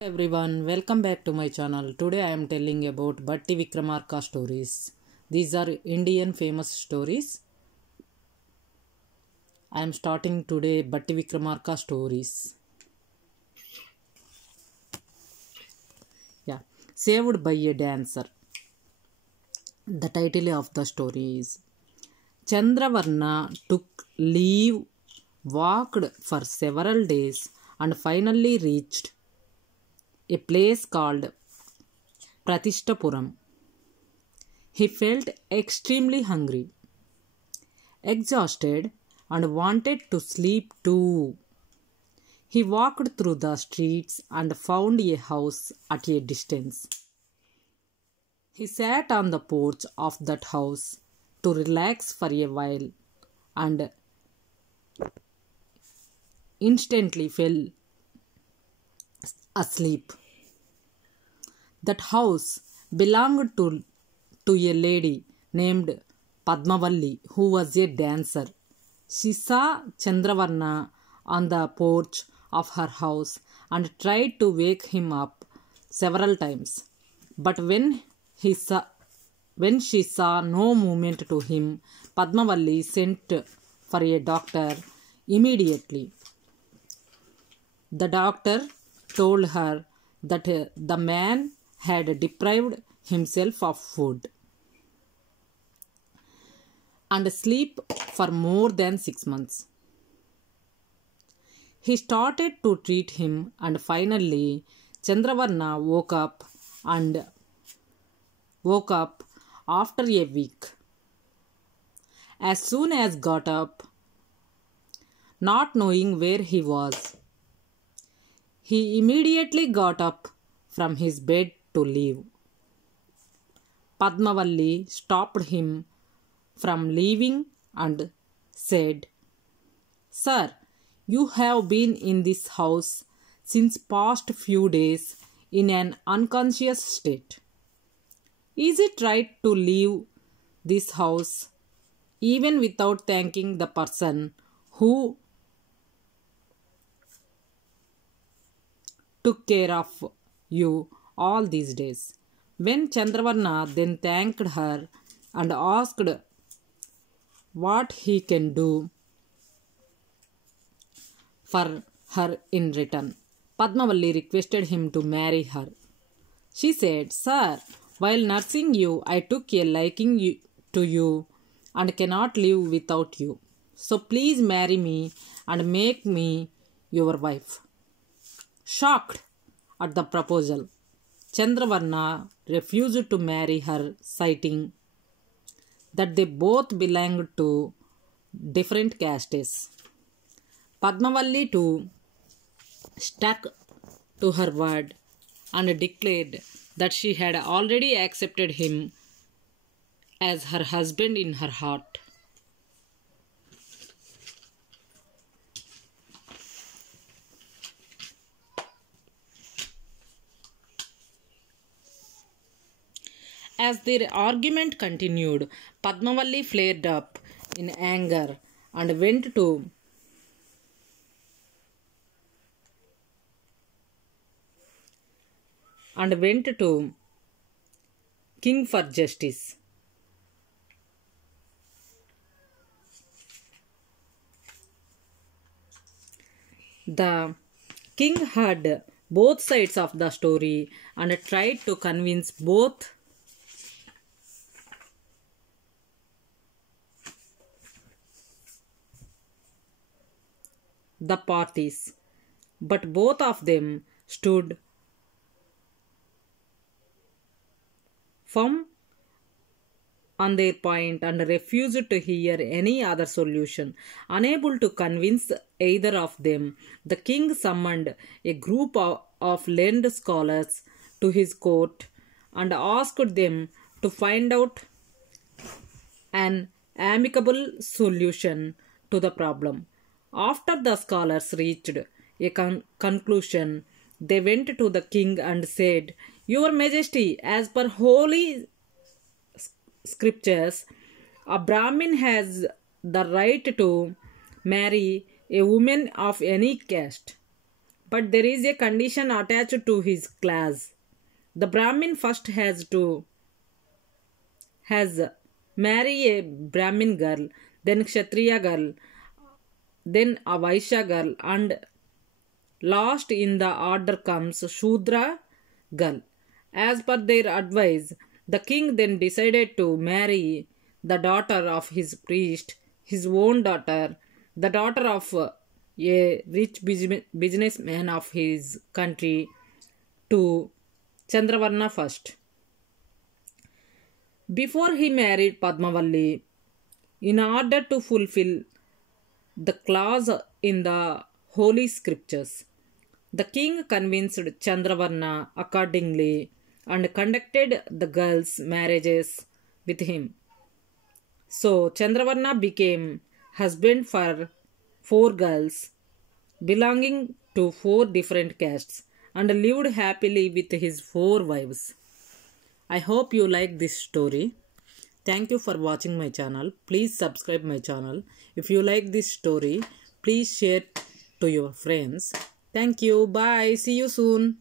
Everyone, welcome back to my channel. Today I am telling about Bhatti Vikramarka stories. These are Indian famous stories. I am starting today Bhatti Vikramarka stories. Yeah, Saved by a Dancer. The title of the story is Chandravarna took leave, walked for several days, and finally reached a place called Pratishthapuram. He felt extremely hungry, exhausted, and wanted to sleep too. He walked through the streets and found a house at a distance. He sat on the porch of that house to relax for a while and instantly fell asleep. That house belonged to a lady named Padmavalli, who was a dancer. She saw Chandravarna on the porch of her house and tried to wake him up several times. But when she saw no movement to him, Padmavalli sent for a doctor immediately. The doctor told her that the man had deprived himself of food and sleep for more than 6 months. He started to treat him, and finally Chandravarna woke up after a week. As soon as got up, not knowing where he was, he immediately got up from his bed to leave. Padmavalli stopped him from leaving and said, "Sir, you have been in this house since past few days in an unconscious state. Is it right to leave this house even without thanking the person who took care of you all these days?" When Chandravarna then thanked her and asked what he can do for her in return, Padmavalli requested him to marry her. She said, "Sir, while nursing you, I took a liking to you and cannot live without you. So please marry me and make me your wife." Shocked at the proposal, Chandravarna refused to marry her, citing that they both belonged to different castes. Padmavalli too stuck to her word and declared that she had already accepted him as her husband in her heart. As their argument continued, Padmavalli flared up in anger and went to king for justice. The king heard both sides of the story and tried to convince both the parties, but both of them stood firm on their point and refused to hear any other solution. Unable to convince either of them, the king summoned a group of learned scholars to his court and asked them to find out an amicable solution to the problem. After the scholars reached a conclusion, they went to the king and said, "Your Majesty, as per holy scriptures, a Brahmin has the right to marry a woman of any caste. But there is a condition attached to his class. The Brahmin first has marry a Brahmin girl, then Kshatriya girl, then a Vaishya girl, and last in the order comes Shudra girl. As per their advice, the king then decided to marry the daughter of his priest, his own daughter, the daughter of a rich businessman of his country, to Chandravarna first. Before he married Padmavalli, in order to fulfill the clause in the holy scriptures, the king convinced Chandravarna accordingly and conducted the girls' marriages with him. So Chandravarna became husband for 4 girls belonging to 4 different castes and lived happily with his 4 wives. I hope you like this story. Thank you for watching my channel. Please subscribe my channel. If you like this story, please share to your friends. Thank you. Bye. See you soon.